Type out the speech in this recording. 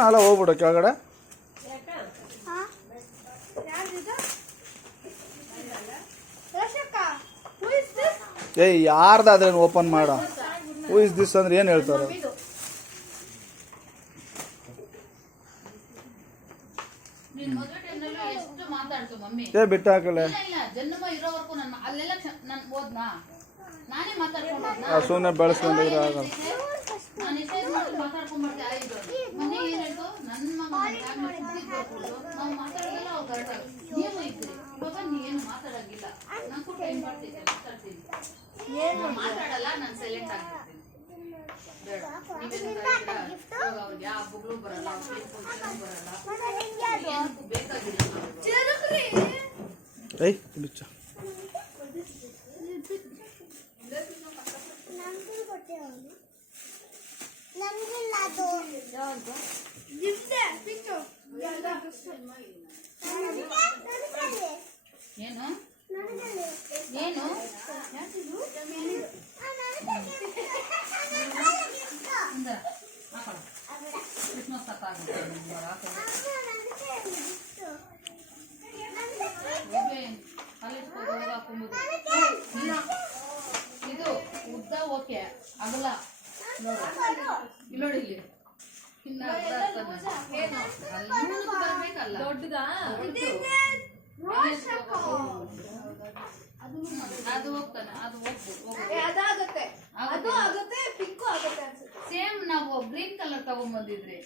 ನಾಳೆ ಹೋಗ್ಬಿಡು ಕೆಳಗಡೆ. ಏಯ್ ಯಾರ್ದಾದ್ರೆ ಓಪನ್ ಮಾಡ. ಹೂ ಇಸ್ ದಿಸ್ ಅಂದ್ರೆ ಏನು ಹೇಳ್ತಾರೆ? ಏ ಬಿಟ್ಟು ಹಾಕಲ್ಲ ಸುಮ್ಮನೆ ಬೆಳೆಸ್ಕೊಂಡಿದ್ರೆ ಆಗಲ್ಲ. ಮಾತಾಡಲ್ಲ, ನಾನು ಸೈಲೆಂಟ್ ಆಗಿರ್ತೀನಿ. ಬರಲ್ಲ ಏನು ಏನು ಇದು ಉದ್ದ ಓಕೆ ಅಗಲ ನೋಡಿ ಇಲ್ಲಿ ಇನ್ನ ಬರ್ಬೇಕಲ್ಲ ದೊಡ್ಡದಾ ಅದು ಹೋಗ್ತಾನೆ ಅದು ಅದಾಗುತ್ತೆ ಅದು ಆಗುತ್ತೆ ಪಿಂಕು ಆಗುತ್ತೆ ಸೇಮ್ ನಾವು ಗ್ರೀನ್ ಕಲರ್ ತಗೊಂಡ್ಬಂದಿದ್ರಿ.